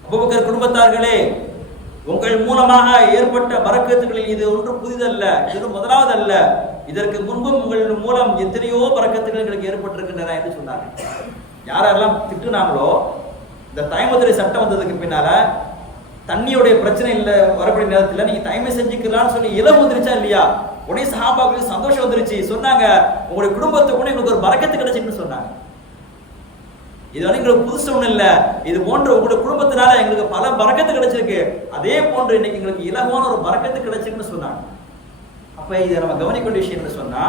அபூபக்கர் குடும்பத்தார்களே, உங்கள் மூலமாக ஏற்பட்ட பரக்கத்துகளில் இது ஒன்று புதிதல்ல, இது முதலாவது அல்ல. இதற்கு முன்பும் உங்கள் மூலம் எத்தனையோ பரக்கத்துகள் எங்களுக்கு ஏற்பட்டிருக்கின்றன என்று சொன்னார்கள். யாரெல்லாம் திட்டுனாங்களோ, இந்த தயமத்துறை சட்டம் வந்ததுக்கு பின்னால தண்ணியுடைய பிரச்சனை இல்லை வரக்கூடிய நேரத்தில் நீங்க தயமை செஞ்சுக்கலாம்னு சொல்லி இளவு வந்துருச்சா இல்லையா, உடனே சஹாபாக்களுக்கு சந்தோஷம் வந்துருச்சு. சொன்னாங்க, உங்களுடைய குடும்பத்துக்கு கூட எங்களுக்கு ஒரு பரக்கத்து கிடைச்சுன்னு சொன்னாங்க. இது வந்து எங்களுக்கு புதுசு ஒண்ணு இல்ல, இது போன்ற உங்களுடைய குடும்பத்தினால எங்களுக்கு பல பரக்கத்து கிடைச்சிருக்கு, அதே போன்று இன்னைக்கு எங்களுக்கு இலகுவான ஒரு பரக்கத்து கிடைச்சிருக்குன்னு சொன்னாங்க. அப்ப இதை நம்ம கவனிக்க வேண்டிய விஷயம் என்ன சொன்னா,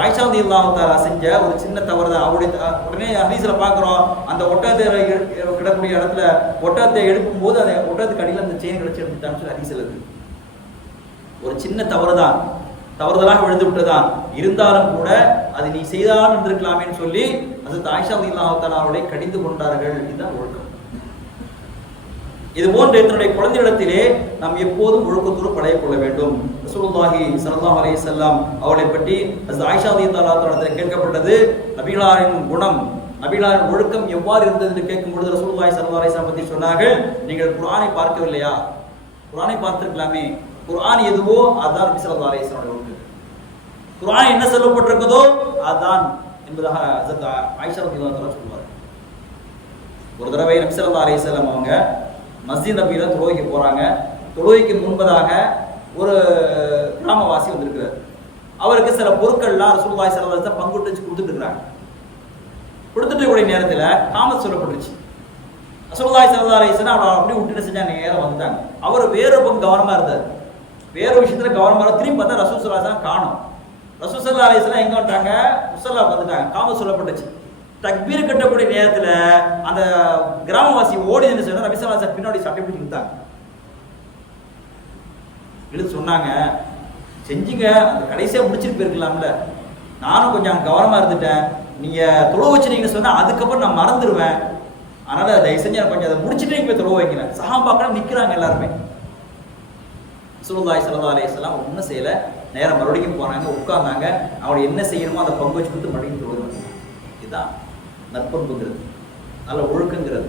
ஆயிஷா ரலியல்லாஹு தஆலா செஞ்ச ஒரு சின்ன தவறு தான். அவருடைய உடனே ஹதீஸ்ல பாக்குறோம், அந்த ஒட்டகத்தை கிடக்கூடிய இடத்துல ஒட்டகத்தை எடுக்கும் போது அந்த ஒட்டகத்துக்கு அடியில் அந்த செயின் கிடைச்சி எடுத்துட்டான்னு சொல்லி ஹதீஸ்ல இருக்கு. ஒரு சின்ன தவறு தான், தவறுதலாக விழுந்து விட்டதான், இருந்தாலும் கூட அது நீ செய்தாலும் இருந்திருக்கலாமேன்னு சொல்லி ஹஜ்ரத் ஆயிஷா ரலியல்லாஹு தஆலா அவர்களை கடிந்து கொண்டார்கள். இதுதான் ஒழுக்கம். இது போன்ற தன்னுடைய குழந்தையிடத்திலே நாம் எப்போதும் ஒழுக்கத்தோடு பழகிக் கொள்ள வேண்டும். ரசூலுல்லாஹி ஸல்லல்லாஹு அலைஹி வஸல்லம் அவர்களை பற்றி ஹஜ்ரத் ஆயிஷா ரலியல்லாஹு தஆலா கேட்கப்பட்டது, நபிகளாரின் குணம், நபிகளாரின் ஒழுக்கம் எவ்வாறு இருந்தது என்று கேட்கும் பொழுது ரசூலுல்லாஹி ஸல்லல்லாஹு அலைஹி வஸல்லம் பற்றி சொன்னார்கள், நீங்கள் குர்ஆனை பார்க்கவில்லையா? குர்ஆனை பார்த்திருக்கலாமே. குர்ஆன் எதுவோ அதான் நபி ஸல்லல்லாஹு அலைஹி வஸல்லம் ஒழுக்கம். குர்ஆன் என்ன சொல்லப்பட்டிருக்கிறதோ அதான் என்பதாக ஹஜ்ரத் ஆயிஷா ரலியல்லாஹு தஆலா சொல்வார். ஒரு தடவை நபி ஸல்லல்லாஹு அலைஹி வஸல்லம் அவங்க மஸ்ஜித் நபியில தொழுகைக்கு போறாங்க. தொழுகைக்கு முன்பதாக ஒரு கிராமவாசி வந்திருக்கிறார். அவருக்கு சில பொருட்கள்லாம் ரசூலுல்லாஹி ஸல்லல்லாஹு அலைஹி வஸல்லம் பங்குட்டு வச்சு கொடுத்துட்டு இருக்காங்க. கொடுத்துட்டு கூடிய நேரத்தில் காமத் சொல்லப்பட்டுருச்சு. ரசூலுல்லாஹி ஸல்லல்லாஹு அலைஹி வஸல்லம் அவரை அப்படியே விட்டுட்டு செஞ்சா நேரம் வந்துட்டாங்க. அவர் வேற பக்கம் கவனமா இருந்தார், வேற விஷயத்துல கவனமா. திரும்பி பார்த்தா ரசூல் ஸல்லல்லாஹு அலைஹி வஸல்லம் காணும். ரசூல் ஸல்லல்லாஹு அலைஹி வஸல்லம் எங்க வந்துட்டாங்க? முஸல்லா வந்துட்டாங்க. காம சொல்லப்பட்டுச்சு. தக்பீர் கட்டக்கூடிய நேரத்துல அந்த கிராமவாசி ஓடி நின்று சொன்னா நபி ஸல்லல்லாஹு அலைஹி வஸல்லம் பின்னாடி சட்டை பிடிச்சு இழுத்தாங்க. இழுத்து சொன்னாங்க, செஞ்சுங்க, அந்த கடைசியா முடிச்சிட்டு போயிருக்கலாம்ல, நானும் கொஞ்சம் கவனமா இருந்துட்டேன், நீங்க தொழு வச்சு நீங்க சொன்னா அதுக்கப்புறம் நான் மறந்துடுவேன், அதனால தயவு செஞ்சு கொஞ்சம் அதை முடிச்சுட்டு நீங்க போய் தொழு வைக்கிறேன். சஹாபாக்கள் நிக்கிறாங்க எல்லாருமே. ரசூலுல்லாஹி ஸல்லல்லாஹு அலைஹி வஸல்லம் ஒன்றும் செய்யல, நேரம் மறுபடியும் போனாங்க, உட்கார்ந்தாங்க, அவங்க என்ன செய்யணுமோ அதை பங்கு வச்சு கொடுத்து மறுபடியும் தொழுவாங்க. இதுதான் நற்பண்புங்கிறது, நல்ல ஒழுக்கங்கிறது.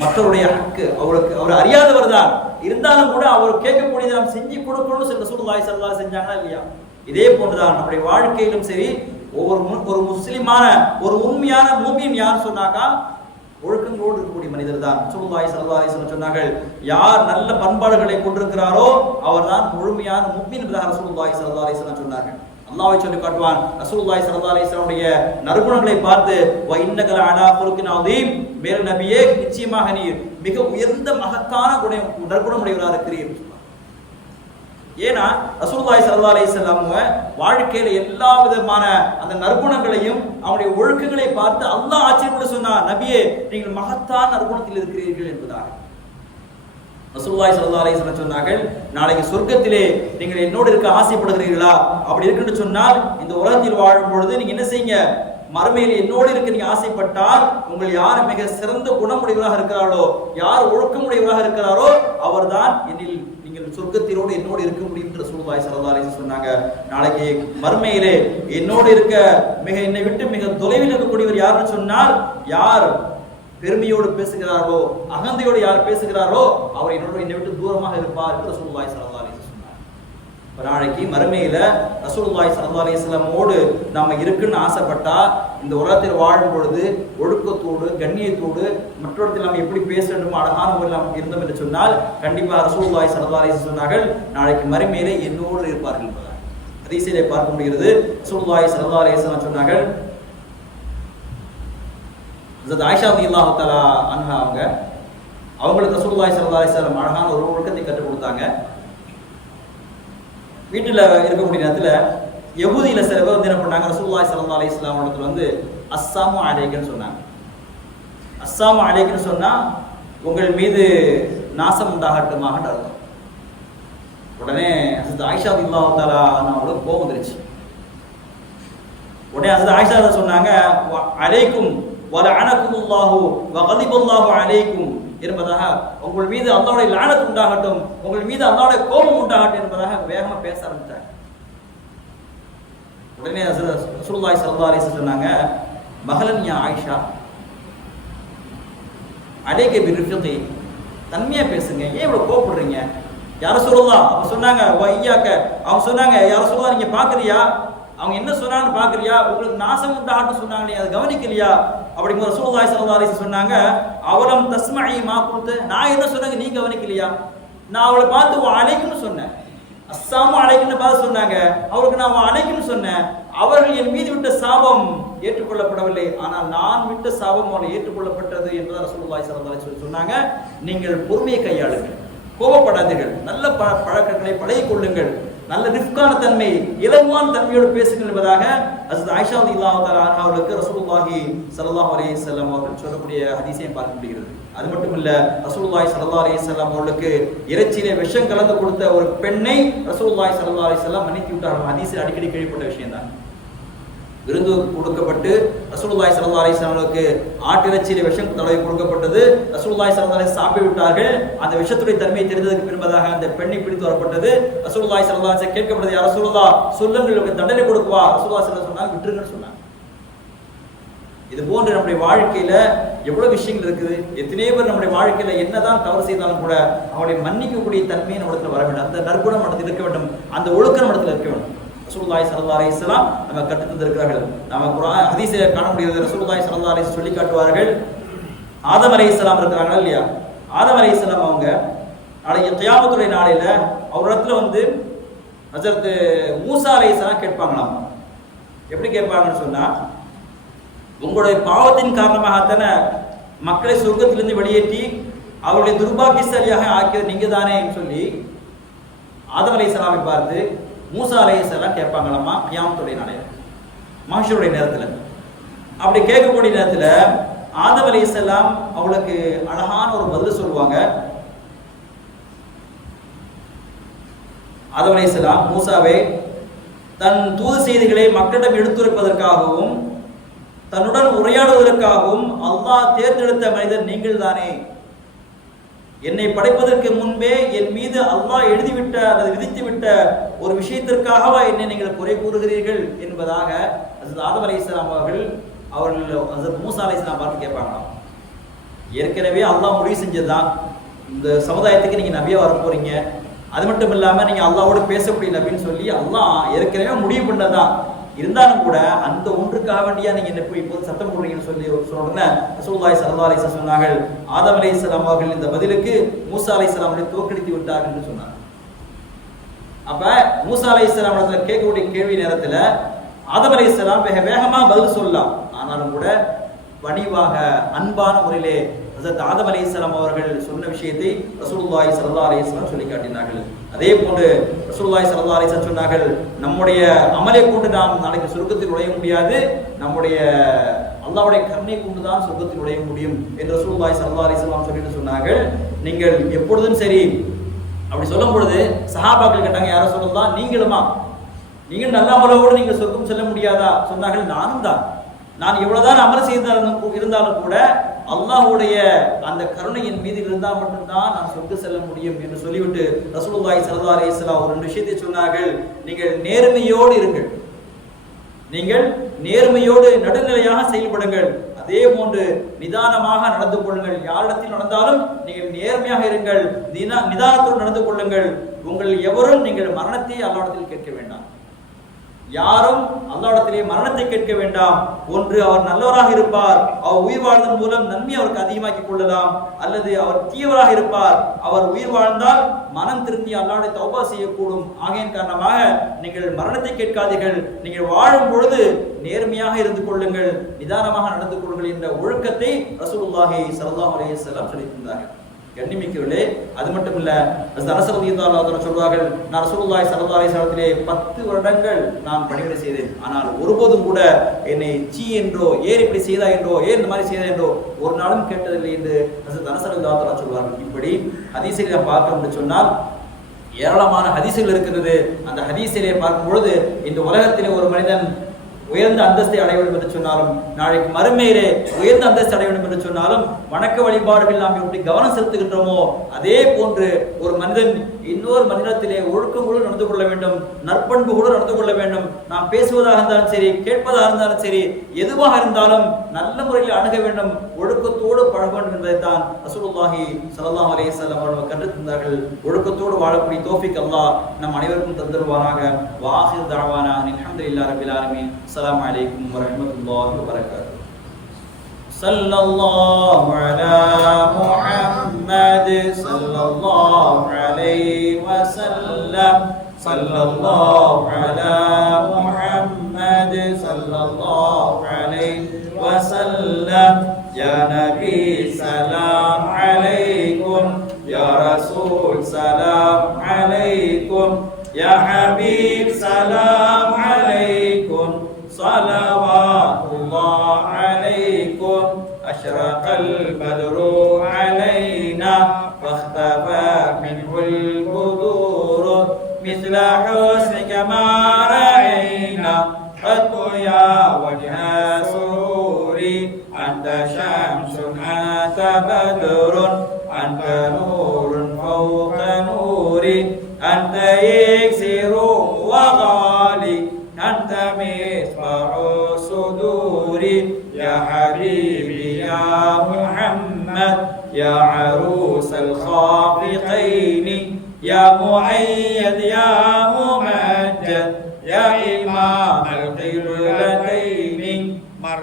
மற்றவருடைய ஹக்கு அவர் அறியாதவர் தான் இருந்தாலும் கூட அவர் கேட்கக்கூடியதை நாம் செஞ்சு கொடுக்கணும்னு சொல்லி ரசூலுல்லாஹி ஸல்லல்லாஹு அலைஹி வஸல்லம் செஞ்சாங்களா இல்லையா? இதே போன்றுதான் நம்முடைய வாழ்க்கையிலும் சரி, ஒரு முஸ்லிமான ஒரு உண்மையான மூமின் யார் சொன்னாக்கா ஒழுக்கங்களோடு இருக்கக்கூடிய மனிதர் தான். ரசூலுல்லாஹி ஸல்லல்லாஹு அலைஹி வஸல்லம் சொன்னார்கள், யார் நல்ல பண்பாடுகளை கொண்டிருக்கிறாரோ அவர்தான் முழுமையான முஃமின் என்பதாக ரசூலுல்லாஹி ஸல்லல்லாஹு அலைஹி வஸல்லம் சொன்னார்கள். அல்லாஹ்வை சொல்லி காட்டுவான். ரசூலுல்லாஹி ஸல்லல்லாஹு அலைஹி வஸல்லம் உடைய நற்குணங்களை பார்த்து வ இன்னக லஅலா குலுகின் அதீம், மேல் நபியே நிச்சயமாக நீர் மிக உயர்ந்த மகத்தான நற்குணம் உடையவராக இருக்கிறீர். ஏன்னா ரசூலுல்லாஹி ஸல்லல்லாஹு அலைஹி வஸல்லம் வாழ்க்கையில எல்லா விதமான அந்த நற்குணங்களையும் அவருடைய ஒழுக்கங்களை பார்த்து அல்லாஹ் ஆச்சரியப்பட்டு சொன்னார், நபியே நீங்கள் மகத்தான நற்குணத்தில் இருக்கிறீர்கள் என்பதாக. ரசூலுல்லாஹி ஸல்லல்லாஹு அலைஹி வஸல்லம் சொன்னார்கள், நாளைக்கு சொர்க்கத்திலே நீங்கள் என்னோடு இருக்க ஆசைப்படுகிறீர்களா? அப்படி இருக்குன்னு சொன்னால் இந்த உலகத்தில் வாழும் பொழுது நீங்க என்ன செய்யுங்க, மறுமையில் என்னோடு இருக்க நீங்க ஆசைப்பட்டால் உங்கள் யார் மிக சிறந்த குணமுடையவராக இருக்கிறாரோ, யார் ஒழுக்கமுடையவராக இருக்கிறாரோ அவர்தான் என்னில் நீங்கள் சொர்க்கத்திலோடு என்னோடு இருக்க முடியும் என்று ரசூலுல்லாஹி ஸல்லல்லாஹு அலைஹி வஸல்லம் சொன்னாங்க. நாளைக்கு மறுமையிலே என்னோடு இருக்க என்னை விட்டு மிக தொலைவில் இருக்கக்கூடியவர் யாருன்னு சொன்னால், யார் பெருமையோடு பேசுகிறாரோ, அகந்தையோடு யார் பேசுகிறாரோ அவர் என்னை விட்டு தூரமாக இருப்பார் என்று ரசூலுல்லாஹி ஸல்லல்லாஹு அலைஹி வஸல்லம் சொன்னார். நாளைக்கு மறுமையில ரசூலுல்லாஹி ஸல்லல்லாஹு அலைஹி வஸல்லமோடு நாம இருக்குன்னு ஆசைப்பட்டா இந்த உலகத்தில் வாழும் பொழுது ஒழுக்கத்தோடு கண்ணியத்தோடு மற்றவர்கள் நாம் எப்படி பேச வேண்டும் அழகான முறையில் நாம் இருந்தோம் என்று சொன்னால் கண்டிப்பாக ரசூலுல்லாஹி ஸல்லல்லாஹு அலைஹி வஸல்லம் சொன்னார்கள், நாளைக்கு மறுமையிலே என்னோடு இருப்பார்கள் என்பதாக ஹதீஸிலே பார்க்க முடிகிறது. ரசூலுல்லாஹி ஸல்லல்லாஹு அலைஹி வஸல்லம் சொன்னார்கள், ஹஜ்ரத் ஆயிஷா ரலியல்லாஹு தஆலா அன்ஹா அவங்களுக்கு ரசூலுல்லாஹி ஸல்லல்லாஹு அலைஹி வஸல்லம் அழகான ஒரு ஒழுக்கத்தை கற்றுக் கொடுத்தாங்க. வீட்டில் இருக்கக்கூடிய நேரத்தில் யஹூதியில சில பேர் வந்து என்ன பண்ணாங்க, ரசூலுல்லாஹி ஸல்லல்லாஹு அலைஹி வஸல்லம் இடத்துல வந்து அஸ்ஸாமு அலைக்குன்னு சொன்னாங்க. அஸ்ஸாமு அலைக்குன்னு சொன்னா உங்கள் மீது நாசம் உண்டாகட்டுமாக அர்த்தம். உடனே ஹஜ்ரத் ஆயிஷா ரலியல்லாஹு தஆலா அவங்களுக்கு கோபம் வந்துருச்சு. உடனே ஹஜ்ரத் ஆயிஷா சொன்னாங்க, அலைக்கும் வலஅனகுல்லாஹு வகதிபல்லாஹு அலைக்கும் என்பதாக, உங்கள் மீது அல்லாஹ்வுடைய லானத் உண்டாகட்டும், உங்கள் மீது அல்லாஹ்வுடைய கோபம் உண்டாகட்டும் என்பதாக வேகமா பேச ஆரம்பித்தாங்க. உடனே ரசூலுல்லாஹி ஸல்லல்லாஹு அலைஹி வஸல்லம் சொன்னாங்க, மஹலன் யா ஆயிஷா அலைக பிர்ஃபிகி, தன்மையா பேசுங்க, ஏன் இவ்வளவு கோபப்படுறீங்க? யார சொல்லலாம் அப்ப சொன்னாங்க, வையாக்க அவங்க சொன்னாங்க, யார சொல்லலாம் நீங்க பாக்குறியா, அவங்க என்ன சொன்னான்னு பாக்குறியா, உங்களுக்கு நாசம் உண்டாகட்டும் சொன்னாங்களே அதை கவனிக்கலையா? அப்படிங்கிற ரசூலுல்லாஹி ஸல்லல்லாஹு அலைஹி வஸல்லம் சொன்னாங்க, அவலம் தஸ்மஇ மா குல்து, நான் என்ன சொன்னேங்க நீ கவனிக்கலையா? நான் அவளை பார்த்து அலைக்குன்னு சொன்னேன், அஸ்ஸாமு அலைக்குன்னு பார்த்து சொன்னாங்க, அவருக்கு நான் அலைக்குன்னு சொன்னேன், அவர்கள் என் மீது விட்ட சாபம் ஏற்றுக்கொள்ளப்படவில்லை, ஆனால் நான் விட்ட சாபம் அவளை ஏற்றுக்கொள்ளப்பட்டது என்பதை ரசூலுல்லாஹி ஸல்லல்லாஹு அலைஹி வஸல்லம் சொன்னாங்க. நீங்கள் பொறுமையை கையாளுங்கள், கோபப்படாதீர்கள், நல்ல பழக்கங்களை பழகிக் கொள்ளுங்கள், நல்ல ரிஃப்கான தன்மை இலகுவான தன்மையோடு பேசுங்கள் என்பதாக ஹஜ்ரத் ஆயிஷா ரலியல்லாஹு தஆலா அன்ஹா அவர்களுக்கு ரசூலுல்லாஹி ஸல்லல்லாஹு அலைஹி வஸல்லம் அவர்கள் சொல்லக்கூடிய ஹதீஸை பார்க்க முடிகிறது. அது மட்டும் இல்ல, ரசூலுல்லாஹி ஸல்லல்லாஹு அலைஹி வஸல்லம் அவர்களுக்கு இறைச்சியிலே விஷம் கலந்து கொடுத்த ஒரு பெண்ணை ரசூலுல்லாஹி ஸல்லல்லாஹு அலைஹி வஸல்லம் மன்னித்து விட்டார்கள். ஹதீஸில் அடிக்கடி கேள்விப்பட்ட விஷயம் தான். விருந்து கொடுக்கப்பட்டு ரசூலுல்லாஹி ஸல்லல்லாஹு அலைஹி வஸல்லம் ஆட்டிறைச்சியிலே விஷம் தடவி கொடுக்கப்பட்டது. ரசூலுல்லாஹி ஸல்லல்லாஹு அலைஹி வஸல்லம் சாப்பிட்டு விட்டார்கள். அந்த விஷத்துடைய தன்மையை தெரிந்ததற்கு பின்பதாக அந்த பெண்ணை பிடித்து வரப்பட்டது. ரசூலுல்லாஹி ஸல்லல்லாஹு அலைஹி வஸல்லம் கேட்கப்பட்டது, யா ரசூலுல்லாஹ் சொல்லுங்கள், உங்களுக்கு தண்டனை கொடுக்குவா? ரசூலுல்லாஹி ஸல்லல்லாஹு அலைஹி வஸல்லம் சொன்னாங்க, விட்டுருங்கன்னு சொன்னாங்க. இது போன்று நம்முடைய வாழ்க்கையில எவ்வளவு விஷயங்கள் இருக்குது. எத்தனை பேர் நம்முடைய வாழ்க்கையில என்னதான் தவறு செய்தாலும் கூட அவனை மன்னிக்கக்கூடிய தன்மையை நம்மிடத்தில் வர வேண்டும், அந்த நற்குணம் நம்மிடத்தில் இருக்க வேண்டும், அந்த ஒழுக்கம் நம்மிடத்தில் இருக்க வேண்டும். ரசூலுல்லாஹி ஸல்லல்லாஹு அலைஹி வஸல்லம் நம்ம கற்றுத் தந்திருக்கிறார்கள். நம்ம குர்ஆன் ஹதீஸிலே காண முடிகிறது. ரசூலுல்லாஹி ஸல்லல்லாஹு அலைஹி வஸல்லம் சொல்லி காட்டுவார்கள், ஆதம் அலைஹிஸ்ஸலாம் இருக்கிறாங்களா இல்லையா, ஆதம் அலைஹிஸ்ஸலாம் அவங்க நாளைக்கு கியாமத்துடைய நாளையில அவரிடத்துல வந்து ஹஜ்ரத் மூசா அலைஹிஸ்ஸலாம் கேட்பாங்களாம். எப்படி கேட்பாங்கன்னு சொன்னா, உங்களுடைய பாவத்தின் காரணமாகத்தானே மக்களை சொர்க்கத்திலிருந்து வெளியேற்றி அவருடைய துர்பாக்கியசாலியாக ஆக்கியவர் நீங்க தானே சொல்லி ஆதம் அலைஹிஸ்ஸலாமை பார்த்து, மூசா அலைஹிஸ்ஸலாம் கேட்பாங்களாமா கியாமத்துடைய நாளையில, மஹ்ஷருடைய நேரத்தில். அப்படி கேட்கக்கூடிய நேரத்தில் ஆதம் அலைஹிஸ்ஸலாம் அவளுக்கு அழகான ஒரு பதில் சொல்லுவாங்க. ஆதம் அலைஹிஸ்ஸலாம், மூசாவே, தன் தூது செய்திகளை மக்களிடம் எடுத்துரைப்பதற்காகவும் தன்னுடன் உரையாடுவதற்காகவும் அல்லாஹ் தேர்ந்தெடுத்த மனிதர் நீங்கள் தானே. என்னை படைப்பதற்கு முன்பே என் மீது அல்லாஹ் எழுதிவிட்ட அல்லது விதித்துவிட்ட ஒரு விஷயத்திற்காகவா என்னை நீங்கள் குறை கூறுகிறீர்கள் என்பதாக ஹஜ்ரத் ஆதம் அலைஹிஸ்ஸலாம் அவர்கள் ஹஜ்ரத் மூசா அலைஹிஸ்ஸலாம் பார்த்து கேட்பாங்களாம். ஏற்கனவே அல்லாஹ் முடிவு செஞ்சதுதான், இந்த சமுதாயத்துக்கு நீங்க நபியா வர போறீங்க, அது மட்டும் இல்லாம நீங்க அல்லாஹ்வோடு பேசக்கூடிய நபின்னு சொல்லி அல்லாஹ் ஏற்கனவே முடிவு பண்ணதான். இருந்தாலும் கூட அந்த ஒன்றுக்காக வேண்டியா நீங்க என்ன போய் இப்போது சத்தம் போடுறீங்கன்னு சொல்லி சொன்ன ரசூலுல்லாஹி ஸல்லல்லாஹு அலைஹி வஸல்லம் சொன்னார்கள், ஆதம் அலைஹிஸ்ஸலாம் அவர்கள் இந்த பதிலுக்கு மூசா அலைஹிஸ்ஸலாமை தோற்கடித்து விட்டார்கள் என்று சொன்னார். அப்ப மூசா அலைஹிஸ்ஸலாம் இடத்துல கேட்கக்கூடிய கேள்வி நேரத்துல ஆதம் அலைஹிஸ்ஸலாம் வேகமா பதில் சொல்லலாம். ஆனாலும் கூட பணிவாக அன்பான முறையிலே ஹஜ்ரத் ஆதம் அலைஹிஸ்ஸலாம் அவர்கள் சொன்ன விஷயத்தை ரசூலுல்லாஹி ஸல்லல்லாஹு அலைஹி வஸல்லம் சொல்லி காட்டினார்கள். அதே போன்று ரசூலுல்லாஹி ஸல்லல்லாஹு அலைஹி வஸல்லம் சொன்னார்கள், நம்முடைய அமலை கொண்டு நாம் நாளைக்கு சொர்க்கத்தில் நுழைய முடியாது, நம்முடைய அல்லாஹ்வுடைய கருணை கொண்டு தான் சொர்க்கத்தில் நுழைய முடியும் என்று ரசூலுல்லாஹி ஸல்லல்லாஹு அலைஹி வஸல்லம் சொல்லிட்டு சொன்னார்கள். நீங்கள் எப்பொழுதும் சரி அப்படி சொல்லும் பொழுது சஹாபாக்கள் கேட்டாங்க, யார சொல்லலாம், நீங்களுமா, நீங்கள் நல்ல அமலோடு நீங்கள் சொர்க்கம் செல்ல முடியாதா? சொன்னார்கள், நானும் தான். நான் எவ்வளவுதான் அமல் இருந்தாலும் கூட அல்லாஹ்வுடைய அந்த கருணையின் மீது இருந்தால் மட்டும்தான் நான் சொர்க்கம் செல்ல முடியும் என்று சொல்லிவிட்டு ரசூலுல்லாஹி ஸல்லல்லாஹு அலைஹி வஸல்லம் ஒரு விஷயத்தை சொன்னார்கள், நீங்கள் நேர்மையோடு இருங்கள், நீங்கள் நேர்மையோடு நடுநிலையாக செயல்படுங்கள், அதே போன்று நிதானமாக நடந்து கொள்ளுங்கள். யாரிடத்தில் நடந்தாலும் நீங்கள் நேர்மையாக இருங்கள், நிதானத்தோடு நடந்து கொள்ளுங்கள். உங்கள் எவரும் நீங்கள் மரணத்தை அல்லாஹ்விடத்தில் கேட்க வேண்டாம், யாரும் அல்லாஹ்விடத்திலே மரணத்தை கேட்க வேண்டாம். ஒன்று அவர் நல்லவராக இருப்பார், அவர் உயிர் வாழ்வதன் மூலம் நன்மை அவருக்கு அதிகமாக்கி கொள்ளலாம், அல்லது அவர் தீவராக இருப்பார், அவர் உயிர் வாழ்ந்தால் மனம் திரும்பி அல்லாஹ்வை தௌபா செய்யக்கூடும். ஆகையின் காரணமாக நீங்கள் மரணத்தை கேட்காதீர்கள், நீங்கள் வாழும் பொழுது நேர்மையாக இருந்து கொள்ளுங்கள், நிதானமாக நடந்து கொள்ளுங்கள் என்ற ஒழுக்கத்தை ரசூலுல்லாஹி ஸல்லல்லாஹு அலைஹி வஸல்லம் சொல்லியிருந்தார்கள். கண்ணிமிக்கவர்களே, அது மட்டும் இல்ல, அனஸ் ரலியல்லாஹு அன்ஹு சொல்வார்கள், நான் ரசூலுல்லாஹி ஸல்லல்லாஹு அலைஹி வஸல்லத்திலே 10 வருடங்கள் நான் பணிவிடை செய்தேன், ஆனால் ஒருபோதும் கூட என்னை சீ என்றோ, ஏன் இப்படி செய்தா என்றோ, ஏன் இந்த மாதிரி செய்தா என்றோ ஒரு நாளும் கேட்டதில்லை என்று அனஸ் ரலியல்லாஹு அன்ஹு சொல்வார்கள். இப்படி ஹதீஸிலே பார்க்க என்று சொன்னால் ஏராளமான ஹதீஸுகள் இருக்கிறது. அந்த ஹதீஸிலே பார்க்கும் பொழுது இந்த உலகத்திலே ஒரு மனிதன் உயர்ந்த அந்தஸ்தை அடைய வேண்டும் என்று சொன்னாலும், நாளைக்கு மறுமையிலே உயர்ந்த அந்தஸ்தை அடைய வேண்டும் என்று சொன்னாலும், வணக்க வழிபாடுகள் நாம் எப்படி கவனம் செலுத்துகின்றோமோ அதே போன்று ஒரு மனிதன் இன்னொரு மனிதத்திலே ஒழுக்கங்களோடு நடந்து கொள்ள வேண்டும், நற்பண்புகளோடு நடந்து கொள்ள வேண்டும். நாம் பேசுவதாக இருந்தாலும் சரி, கேட்பதாக இருந்தாலும் சரி, எதுவாக இருந்தாலும் நல்ல முறையில் அணுக வேண்டும், ஒழுக்கத்தோடு பழக வேண்டும் என்பதைத்தான் ரசூலுல்லாஹி ஸல்லல்லாஹு அலைஹி வஸல்லம் அவர்கள் கற்றுத் தந்தார்கள். ஒழுக்கத்தோடு வாழக்கூடிய தௌஃபீக் அல்லாஹ் நம் அனைவருக்கும் தந்தருவானாக. வாஹிர் தஅவானா அல்ஹம்துலில்லாஹி ரப்பில் ஆலமீன். அஸ்ஸலாமு அலைக்கும் வரஹ்மத்துல்லாஹி வபரகாத்துஹு. ஸல்லல்லாஹு அலா முஹம்மத் ஸல்லல்லாஹு அலைஹி வஸல்லம். ஸல்லல்லாஹு அலா முஹம்மத் ஸல்லல்லாஹு அலைஹி வஸல்லம். யா நபி சலாம் அலைக்கும், யா ரசூல் சலாம் அலைக்கும், யா ஹபீப் சலாம் அலைக்கும், ஸலவாத்துல்லாஹ் அலைக்கும். அஷ்ரகல் பத்ரு அலைனா ஃபஹ்தபா மின்ஹுல் புதூர் மிஸ்ல ஹுஸ்னிக மா ரஅய்னா ஃபத்கு யா வஜ்ஹ சுரூரி அன்த ஷம்சுன் அன்த பத்ருன் அன்த நூருன் ஃபௌக நூரி அன்த யக்ஸிரு வ காலி أنت مصباح صدوري يا حبيبي يا محمد يا عروس الخافقين يا مؤيد يا ممجد يا إمام القبلتين من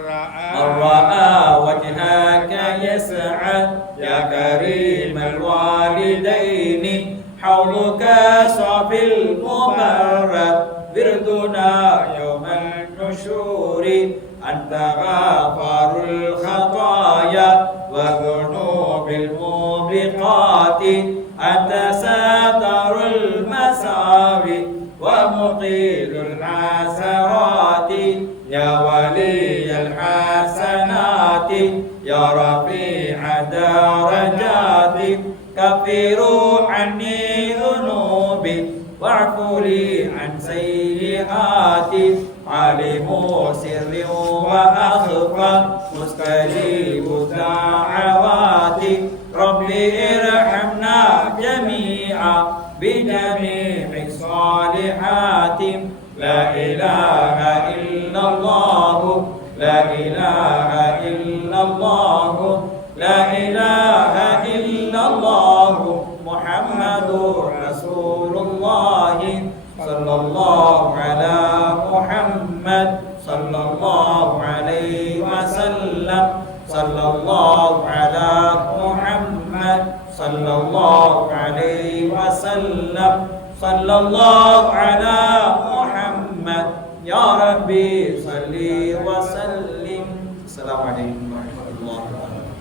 رأى وجهك يسعد يا كريم الوالدين حولك صافي المبرد وردنا يوم النشور أنت غافر الخطايا وذنوب الموبقات أنت ساتر المساوي مقيل الحسرات يا ولي الحسنات يا رفيع درجات كفر عني ذنوبي واعف لي عن سيئاتي عالم سر وأخفى مستجيب الدعوات رب ارحمنا جميعا بجميع الصالحات لا إله إلا الله لا إله إلا الله لا إله إلا الله محمد رسول الله صلى الله على محمد صلى الله عليه وسلم صلى الله على محمد صلى الله عليه وسلم صلى الله على محمد يا ربي صل وسلم. السلام عليكم ورحمة الله وبركاته.